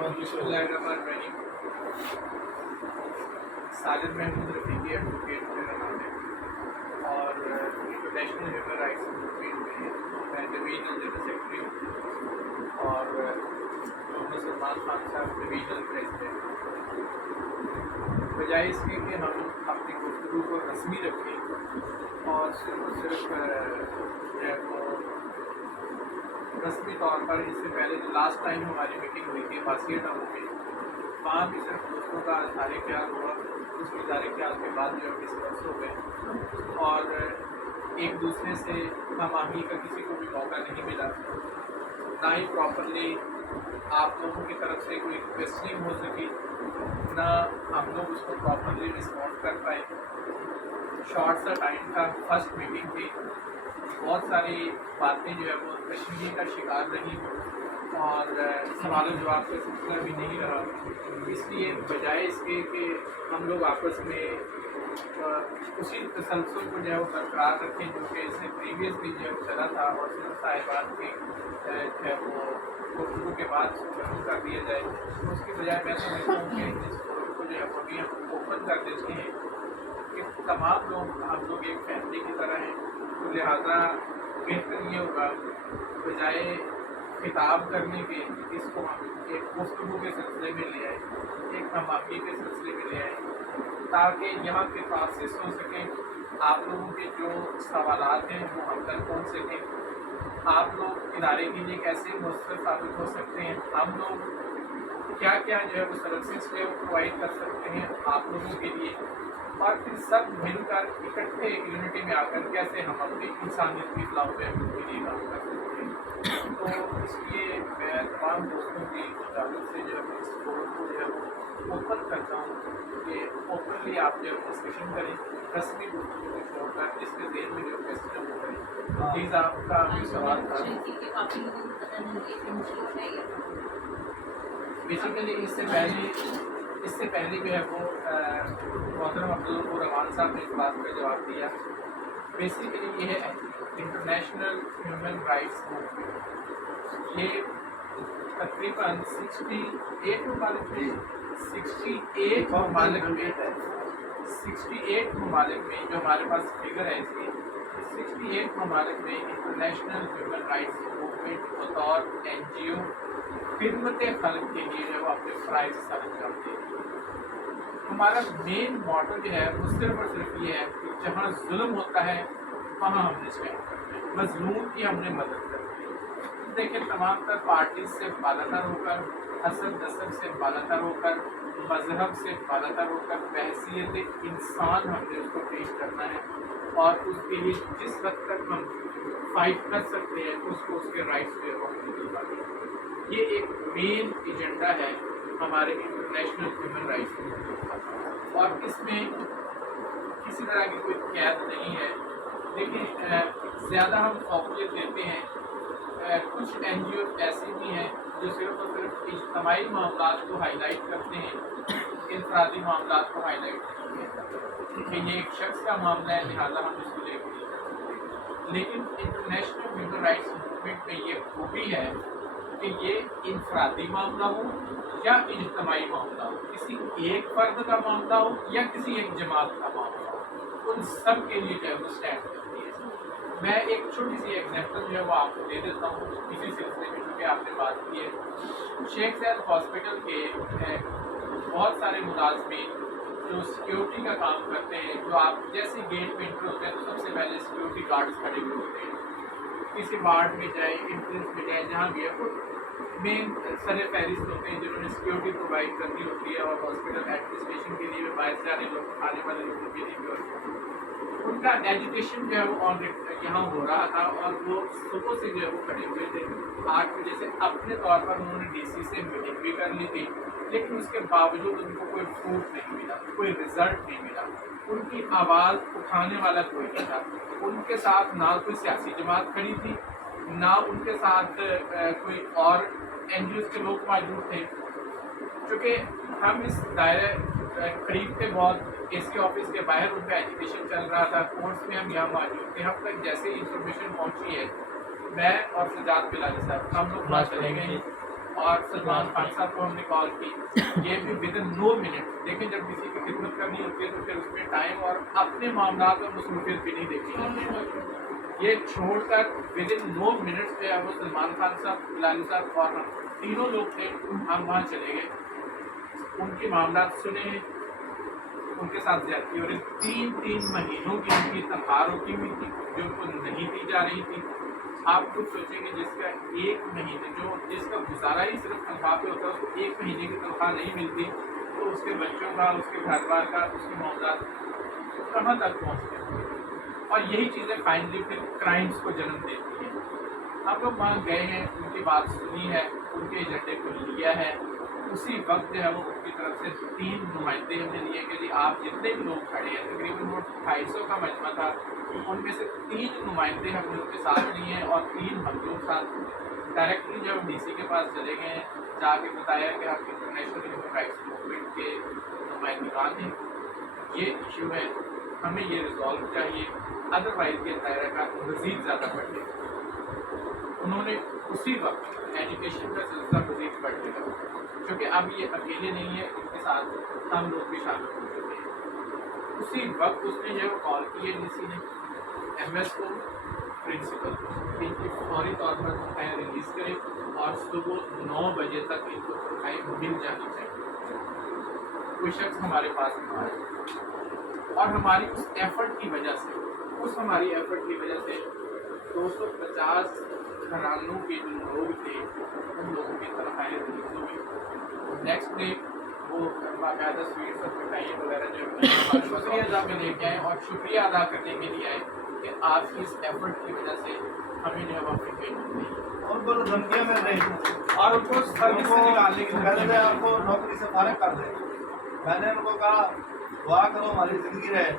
बिस्मिल्लाहिर्रहमानिर्रहीम। साजिद महमूद रफ़ीकी एडवोकेट मेरा नाम है और इंटरनेशनल ह्यूमन राइट्स मूवमेंट में मैं डिवीजनल जनरल सेक्रेटरी हूँ और मोहम्मद सलमान खान साहब डिवीजनल प्रेसिडेंट। बजाय इसके कि हम अपनी गुफ्तगू को रस्मी रखें और सिर्फ जो है वो रस्मी तौर पर इससे पहले जो लास्ट टाइम हमारी मीटिंग हुई थी बासिया टाउन में, वहाँ भी सिर्फ दोस्तों का इज़हार ख्याल हुआ, उस इज़हार ख्याल के बाद जो डिस्कस हो गए और एक दूसरे से हम आहमी का किसी को भी मौका नहीं मिला, ना ही प्रॉपरली आप लोगों की तरफ से कोई क्वेश्चनिंग हो सकी, ना हम लोग उसको प्रॉपरली रिस्पॉन्ड कर पाए। शॉर्ट सा टाइम था, फर्स्ट मीटिंग थी, बहुत सारी बातें जो है वो कश्मीरी का शिकार रही और सवाल जवाब का सिलसिला भी नहीं रहा। इसलिए बजाय इसके कि हम लोग आपस में उसी तसलसल को जो है वो बरकरार रखें जो कि इससे प्रीवियसली जो है वो चला था और सिर्फ साहिबान की जो है वो गुफ्तगू के बाद खत्म कर दिया जाए, तो उसकी बजाय मैं समझता हूँ कि इस फोरम को जो है वो भी हम ओपन कर देते हैं कि तमाम लोग हम लोग एक फैमिली की तरह हैं। तो लिहाजा बेहतर ये होगा बजाय खिताब करने के इसको हम एक गुफ्तगू के सिलसिले में ले आए, एक हमामी के सिलसिले में ले आए, ताकि यहाँ के तासीस हो सकें, आप लोगों के जो सवालात हैं वो हम तक पहुँच सकें, आप लोग इदारे के लिए कैसे मुस्तर साबित हो सकते हैं, हम लोग क्या क्या जो है वो सर्विसेज जो है वो प्रोवाइड कर सकते हैं आप लोगों के लिए, और फिर सब मिलकर इकट्ठे एक यूनिटी में आकर कैसे हम अपनी इंसानियत की फलाह बहबूद के लिए काम कर सकते हैं। तो इसलिए मैं तमाम दोस्तों की इजाज़त से जो है इस फोरम को जो है वो ओपन करता हूँ कि ओपनली आप जो है डिस्कशन करें, रस्मी गुफ्तगू को छोड़कर जिसके देर में जो क्वेश्चन वो करें। प्लीज़ आपका भी सवाल था। बेसिकली इससे पहले जो है वो मोहतरम अब्दुल रमान साहब ने इस बात का जवाब दिया। बेसिकली ये है इंटरनेशनल ह्यूमन राइट्स मूवमेंट, ये तकरीबन 68 ममालिक में जो हमारे पास फिगर है इसकी 68 ममालिक में इंटरनेशनल ह्यूमन राइट्स मूवमेंट बतौर NGO खिदमत खल्क के लिए जो अपने फ़राइज़ सर अंजाम दे। हमारा मेन मॉटो जो है वो सिर्फ और सिर्फ ये है कि जहाँ जुल्म होता है वहाँ हमने स्टैंड करना है, मज़लूम की हमने मदद करनी है। देखिए तमाम तर पार्टी से बालातर होकर, हसब नसब से बालातर होकर, मज़हब से बालातर होकर बहसीयत इंसान हमने उसको पेश करना है और उसके लिए जिस हद तक हम फाइट कर सकते हैं उसको उसके राइट्स पे दिलवाने। ये एक मेन एजेंडा है हमारे इंटरनेशनल ह्यूमन राइट्स और इसमें किसी तरह की कोई कैद नहीं है। लेकिन ज़्यादा हम फौकियत देते हैं, कुछ NGO ऐसी भी हैं जो सिर्फ और सिर्फ इज्तिमाई मामलात को हाईलाइट करते हैं, इंफरादी मामलात को हाईलाइट करते हैं कि ये एक शख्स का मामला है लिहाजा हम इसको लेकर। लेकिन इंटरनेशनल ह्यूमन राइट्स मूवमेंट में ये खूबी है कि ये इंफरादी मामला हो या इज्तिमाई मामला हो, किसी एक फ़र्द का मामला हो या किसी एक जमात का मामला हो, उन सब के लिए जो है वो स्टैंड करती है। मैं एक छोटी सी एग्जांपल जो है वो आपको दे देता हूँ इसी सिलसिले में, क्योंकि आपने बात की है। शेख ज़ायद हॉस्पिटल के बहुत सारे मुलाजमीन जो सिक्योरिटी का काम करते हैं, जो आप जैसे गेट पे एंटर होते हैं तो सबसे पहले सिक्योरिटी गार्ड्स खड़े हुए होते हैं, किसी वार्ड में जाए, एंट्रेंस में जाए, जहाँ भी है वो मेन सर फहरिस्त होते हैं जिन्होंने सिक्योरिटी प्रोवाइड करनी होती है और हॉस्पिटल एडमिनिस्ट्रेशन के लिए बाहर से आने वाले लोगों के लिए भी होती है। उनका एजुकेशन जो है वो ऑन यहाँ हो रहा था और वो सुबह से जो है वो खड़े हुए थे 8 बजे से। अपने तौर पर उन्होंने DC से मीटिंग भी कर ली थी, लेकिन उसके बावजूद उनको कोई प्रूफ नहीं मिला, कोई रिजल्ट नहीं मिला, उनकी आवाज़ उठाने वाला कोई नहीं था। उनके साथ ना कोई सियासी जमात खड़ी थी, ना उनके साथ कोई और NGOs के लोग मौजूद थे। चूँकि हम इस दायरे करीब थे बहुत, इसके ऑफिस के बाहर उनका एजुकेशन चल रहा था, कोर्स में हम यहाँ मौजूद थे। हम तक जैसे इंफॉर्मेशन पहुँची है, मैं और सजाद बिलाली साहब हम लोग वहाँ चले गए اور سلمان خان صاحب کو ہم نے کال کی، یہ بھی ود ان 9 منٹ. دیکھیں جب کسی کی خدمت کرنی ہوتی ہے تو پھر اس میں ٹائم اور اپنے معاملات میں مصروفیت بھی نہیں دیکھی ہوتی. یہ چھوڑ کر ود ان 9 منٹس پہ وہ سلمان خان صاحب، بلالی صاحب اور ہم تینوں لوگ تھے، ہم وہاں چلے گئے، ان کے معاملات سنے، ان کے ساتھ زیادتی. اور 3 مہینوں کی ان کی تنخواہ روکی ہوئی تھی جو ان کو نہیں دی جا رہی تھی. آپ خود سوچیں کہ جس کا ایک مہینے جس کا گزارا ہی صرف تنخواہ پہ ہوتا ہے، اس کو 1 مہینے کی تنخواہ نہیں ملتی تو اس کے بچوں کا، اس کے گھر بار کا، اس کے معاملات کہاں تک پہنچتے ہیں. اور یہی چیزیں فائنلی پھر کرائمس کو جنم دیتی ہیں. ہم لوگ وہاں گئے ہیں، ان کی بات سنی ہے، ان کے ایجنڈے کو لیا ہے. اسی وقت جو ہے وہ ان کی طرف سے 3 نمائندے ہم نے لیے کہ جی آپ جتنے بھی لوگ کھڑے ہیں، تقریباً وہ 250 کا مجمع تھا، ان میں سے 3 نمائندے ہم نے ان کے ساتھ لیے ہیں اور 3 ہم لوگ ساتھ ڈائریکٹلی جب ڈی سی کے پاس چلے گئے ہیں، جا کے بتایا کہ ہم انٹرنیشنل ہیومن رائٹس موومنٹ کے نمائندگان ہیں، یہ ایشو ہے، ہمیں یہ ریزالو چاہیے، ادروائز یہ دائرہ کا مزید زیادہ بڑھ گیا. انہوں نے اسی وقت ایجوکیشن کا سلسلہ مزید بڑھ گیا، کیونکہ اب یہ اکیلے نہیں ہے، ان کے ساتھ ہم لوگ بھی شامل ہو چکے ہیں. اسی وقت اس نے جو کال کی ہے ڈی سی نے ایم ایس کو، پرنسپل کو، ان کی فوری طور پر تنخواہیں ریلیز کرے اور صبح 9 بجے تک ان کو تنخواہیں مل جانی چاہیے. کوئی شخص ہمارے پاس نہیں آیا اور ہماری اس ایفرٹ کی وجہ سے، ہماری ایفرٹ کی وجہ سے 250 گھرانوں کے جو لوگ تھے ان لوگوں کی تنخواہیں ریلیز ہوئی. نیکسٹ ڈے وہ باقاعدہ سویٹس اور مٹھائیاں وغیرہ جو شکریہ ادا میں لے کے آئے اور شکریہ ادا کرنے کے لیے آئے کہ آپ کی اس ایفرٹ کی وجہ سے ہمیں جو ہے وہ اپنی پیمنٹ دی اور بولو دھمکیاں میں نہیں اور ان کو سروس سے نکالنے کی پہلے میں آپ کو نوکری سے فارغ کر دیں. میں نے ان کو کہا دعا کرو ہماری زندگی رہے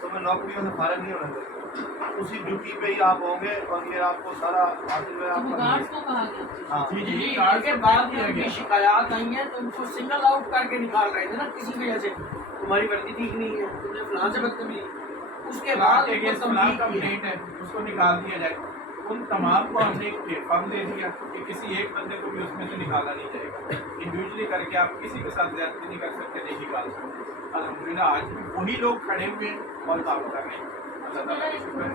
تو میں نوکریوں سے فارغ نہیں ہونے دوں. اسی ڈیوٹی پہ ہی آپ ہوں گے اور یہ آپ کو سارا حاصل میں آپ کا جی کے بعد میں شکایات آئی ہیں تو ان کو سنگل آؤٹ کر کے نکال رہے تھے نا کسی وجہ سے، تمہاری وردی ٹھیک نہیں ہے، تم نے فلاں سے بدتمیزی، اس کے بعد کمپلینٹ ہے اس کو نکال دیا جائے. ان تمام کو ہم نے ایک پلیٹ فارم دے دیا کہ کسی ایک بندے کو بھی اس میں سے نکالا نہیں جائے گا. انڈیویجلی کر کے آپ کسی کے ساتھ زیادتی نہیں کر سکتے، نہیں نکال سکتے. الحمدللہ آج بھی وہی لوگ کھڑے ہوئے ہیں اور کام کر رہے ہیں. اللہ تعالیٰ کا شکر ہے.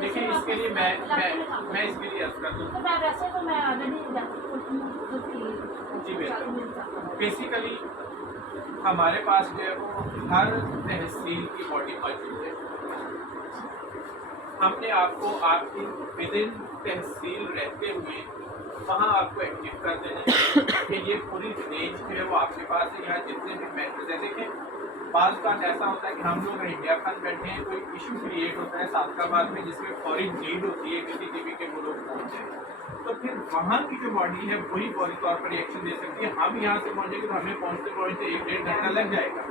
دیکھیں اس کے لیے میں اس کے لیے عرض کر دوں. جی بالکل، بیسیکلی ہمارے پاس جو ہے وہ ہر تحصیل کی باڈی موجود ہے. ہم نے آپ کو آپ کی ودن تحصیل رہتے ہوئے وہاں آپ کو ایکٹیو کر دینا ہے کہ یہ پوری رینج جو ہے وہ آپ کے پاس ہے. یہاں جتنے بھی میٹرز ہیں، دیکھیں بعض بات ایسا ہوتا ہے کہ ہم لوگ انڈیا خان بیٹھے ہیں، کوئی ایشو کریٹ ہوتا ہے سابقہ بعد میں جس میں فوری نیڈ ہوتی ہے کسی ٹی وی کے وہ لوگ پہنچے، تو پھر وہاں کی جو باڈی ہے وہی فوری طور پر ریئیکشن دے سکتی ہے. ہم یہاں سے پہنچے گے تو ہمیں پہنچتے پہنچتے 1-1.5 گھنٹہ لگ جائے گا،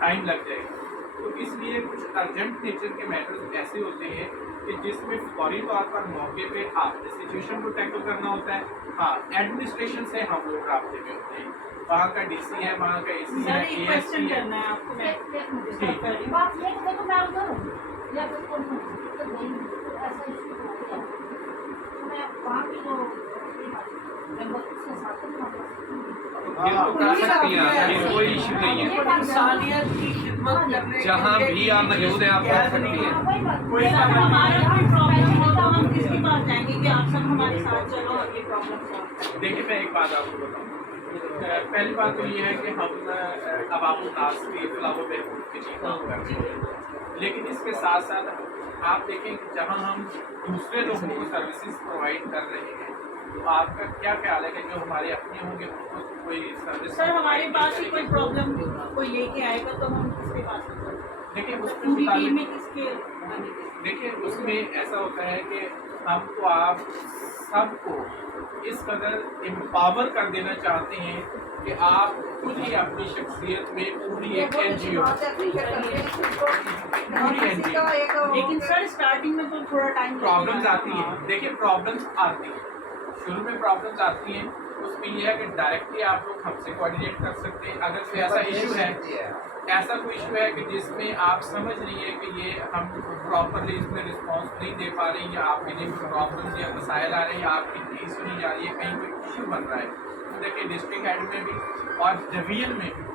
ٹائم لگ جائے گا. تو اس لیے کچھ ارجنٹ نیچر کے میٹرز ایسے ہوتے ہیں کہ جس میں فوری طور پر موقع پہ آپ نے سچویشن کو ٹیکل کرنا ہوتا ہے. ہاں ایڈمنسٹریشن سے ہم لوگ رابطے میں ہوتے ہیں، وہاں کا ڈی سی ہے، وہاں کا اے سی ہے، اے ایس سی ہے. کوئی ایشو نہیں ہے، انسانیت کی خدمت کرنے جہاں بھی آپ موجود ہیں آپ کر سکتی ہیں. ہمارا کوئی پرابلم ہو تو ہم کس کے پاس جائیں گے کہ آپ سب ہمارے ساتھ چلو اور یہ پرابلم سالو. دیکھیے میں ایک بات آپ کو بتاؤں. پہلی بات تو یہ ہے کہ ہم عوام الناس کی اطلاع و بہبود کے لیے کام کر رہے ہیں، لیکن اس کے ساتھ ساتھ آپ دیکھیں کہ جہاں ہم دوسرے لوگوں کو سروسز پرووائڈ کر رہے ہیں تو آپ کا کیا خیال ہے کہ جو ہمارے اپنے ہوں گے ان کو کوئی سروس؟ سر ہمارے پاس ہی کوئی پرابلم کوئی لے کے آئے گا تو ہم کس کے پاس دیکھیں اس پوری ٹیم میں میں کس کے دیکھیں اس میں ایسا ہوتا ہے کہ ہم کو آپ سب کو اس قدر امپاور کر دینا چاہتے ہیں کہ آپ خود ہی اپنی شخصیت میں پوری ایک این جی او لیکن سر اسٹارٹنگ میں تو تھوڑا ٹائم پرابلمس آتی ہیں. دیکھیں پرابلمس آتی ہیں، شروع میں پرابلمس آتی ہیں، اس میں یہ ہے کہ ڈائریکٹلی آپ لوگ ہم سے کوآرڈینیٹ کر سکتے ہیں. اگر کوئی ایسا ایشو ہے ऐसा कोई इशू है कि जिसमें आप समझ रही है कि ये हम प्रॉपरली इसमें रिस्पॉन्स नहीं दे पा रहे हैं, या आपके लिए कोई प्रॉब्लम या मसाइल आ रहे हैं, या आपकी नहीं सुनी जा रही है, कहीं कोई इशू बन रहा है, तो देखिए डिस्ट्रिक्ट हेड में भी और डिवीजन में भी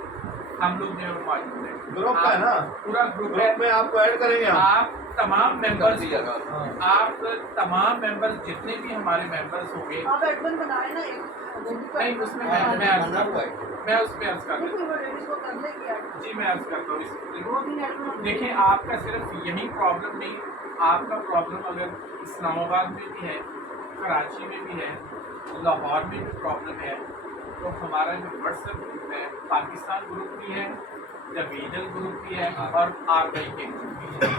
हम लोग जो है वो मौजूद हैं। ग्रुप है ना, पूरा ग्रुप है, ग्रुप में आपको ऐड करेंगे हम। आप तमाम मेंबर्स हाँ। आप तमाम मेंबर्स जितने भी हमारे मेंबर्स होंगे, आप एडमिन बनाए ना एक नहीं उसमें मैं अर्ज करता हूँ, मैं उस पर अर्ज करता हूँ, इसको कर लेंगे यार। जी मैं अर्ज करता हूँ दो दिन एडमिन देखिए आपका सिर्फ यही प्रॉब्लम नहीं, आपका प्रॉब्लम अगर इस्लामाबाद में भी है, कराची में भी है, लाहौर में भी प्रॉब्लम है, तो हमारा जो व्हाट्सएप ग्रुप है, पाकिस्तान ग्रुप भी है, डिवीजनल ग्रुप भी है और आरआई के ग्रुप भी है।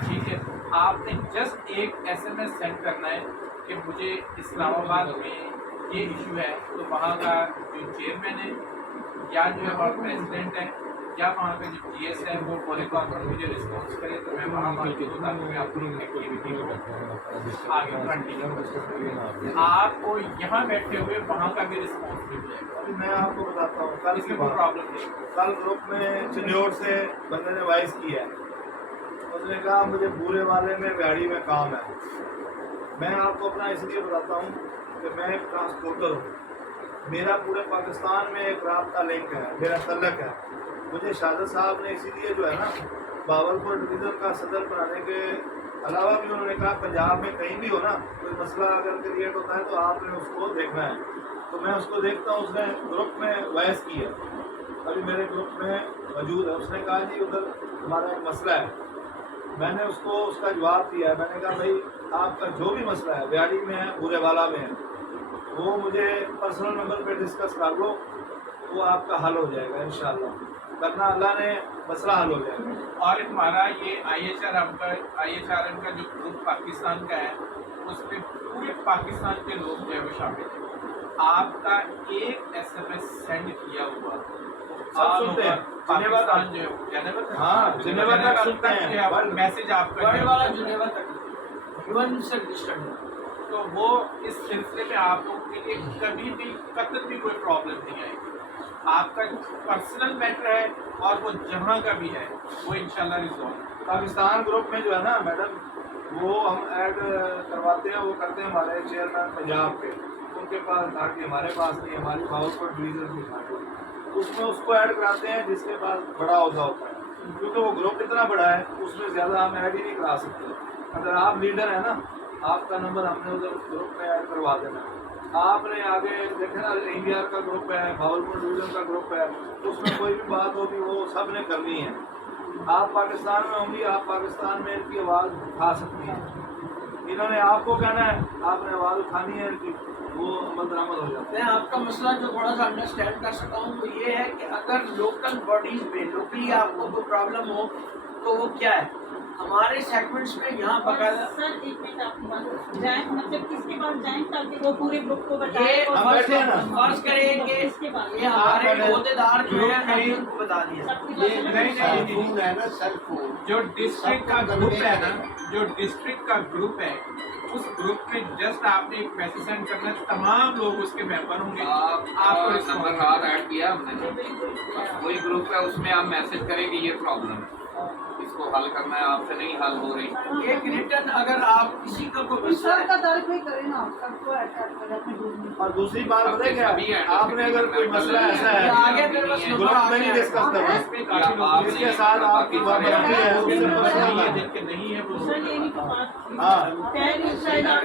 ठीक है, आपने जस्ट एक SMS सेंड करना है कि मुझे इस्लामाबाद में ये इशू है, तो वहाँ का जो चेयरमैन है या जो है वहाँ प्रेसिडेंट है या वहाँ का जो GS है वो पूरे तौर पर मुझे रिस्पॉन्स करे, तो मैं वहाँ मौजूद हूँ ताकि मैं अपनी एक्टिविटी को आगे कंटिन्यू कर सकूँ। आपको यहाँ बैठे हुए वहाँ का भी रिस्पॉन्स मिल जाएगा, अभी मैं आपको बताता हूँ, कल इसमें की कोई बात। प्रॉब्लम नहीं। कल ग्रुप में चिन्योर से बंदे ने वॉइस की है, उसने कहा मुझे पूरे वाले में व्याड़ी में काम है। मैं आपको अपना इसलिए बताता हूँ कि मैं एक ट्रांसपोर्टर हूँ, मेरा पूरे पाकिस्तान में एक राब्ता लिंक है, मेरा तलक है। मुझे शाहजद साहब ने इसीलिए जो है ना बावलपुर डिवीज़न का सदर बनाने के अलावा भी उन्होंने कहा पंजाब में कहीं भी हो ना कोई मसला अगर क्रिएट होता है तो आपने उसको देखना है। तो मैं उसको देखता हूँ, उसने ग्रुप में वॉइस की है, अभी मेरे ग्रुप में मौजूद है। उसने कहा जी उधर हमारा एक मसला है, मैंने उसको उसका जवाब दिया है। मैंने कहा भाई आपका जो भी मसला है व्याड़ी में है, बुरेवाला में है, वो मुझे पर्सनल नंबर पे डिस्कस कर लो, वो आपका हल हो जाएगा इंशाल्लाह। वरना अल्लाह ने मसला हल हो जाएगा। और हमारा ये IHRM का जो ग्रुप पाकिस्तान का है, उसमें पूरे पाकिस्तान के लोग जो है वो शामिल हैं। आपका एक SMS सेंड किया हुआ सब सुनते हैं, जिनेवा पाकिस्तान तक। जो है जेनेवा तक, हाँ, जिनेवा तक सुनते हैं। जो है वो मैसेज आपका वर्ल्ड जो वाला है, जिनेवा तक UN से रजिस्टर्ड है। तो वो इस सिलसिले में आप लोगों के लिए कभी भी कतई भी कोई प्रॉब्लम नहीं आएगी। आपका जो पर्सनल मैटर है और वो जहाँ का भी है वो इंशाल्लाह रिजॉल्व। पाकिस्तान ग्रुप में जो है ना मैडम, वो हम ऐड करवाते हैं, वो करते हैं हमारे चेयरमैन पंजाब के, उनके पास अथॉरिटी हमारे पास नहीं, हमारी बावलपुर डिवीजन की अथॉरिटी, उसमें उसको ऐड कराते हैं जिसके पास बड़ा अहदा होता है, क्योंकि वो ग्रुप इतना बड़ा है उसमें ज़्यादा हम ऐड ही नहीं करा सकते। अगर आप लीडर हैं ना, आपका नंबर हमने उधर ग्रुप में ऐड करवा देना है। आपने आगे देखे ना इंडिया का ग्रुप है, भावलपुर डिवीजन का ग्रुप है, उसमें कोई भी बात होगी वो सब ने करनी है। आप पाकिस्तान में होंगी, आप पाकिस्तान में इनकी आवाज़ उठा सकती हैं। इन्होंने आपको कहना है, आपने आवाज़ उठानी है इनकी, वो अमल दरामद हो जाता है। मैं आपका मसला जो थोड़ा सा अंडरस्टैंड कर सका हूँ, तो ये है कि अगर लोकल बॉडीज में लोकली आपको कोई प्रॉब्लम हो तो वो क्या है, हमारे सेगमेंट्स में यहाँ बकायदा सर एक मिनट आपकी बात जाए, मतलब किसके पास जाएं ताकि वो पूरे ग्रुप को बताए ये और हम बैठे हैं ना। फर्ज करें कि किसके पास ये हमारे आप अहदेदार जो है ग्रुप में- उनको बता दिया। सबके ये पास नहीं नहीं फोन है ना, सेल फोन। जो डिस्ट्रिक्ट का ग्रुप है ना, जो डिस्ट्रिक्ट का ग्रुप है, उस ग्रुप में जस्ट आपने एक मैसेज सेंड करना है, तमाम लोग उसके मेंबर होंगे। आपको response नंबर रात ऐड किया हमने, बिल्कुल वही ग्रुप है, उसमें आप मैसेज करें कि ये प्रॉब्लम है, इसको हल करना है, आपसे नहीं हल हो रही। एक रिटर्न अगर आप किसी का कोई मसला सर है का दर्ज नहीं करें ना, सबको अटैक करें अपने ग्रुप में। और दूसरी बात पता है क्या, आपने अगर कोई मसला ऐसा ये है आगे मेरे पास ग्रुप में नहीं डिस्कस करना, इसमें काफी लोग आप जिसके साथ आपकी बात बनती है उससे नहीं मसला है, है। जिनके नहीं है वो सर ये भी तो बात हाँ। पहले शायद आप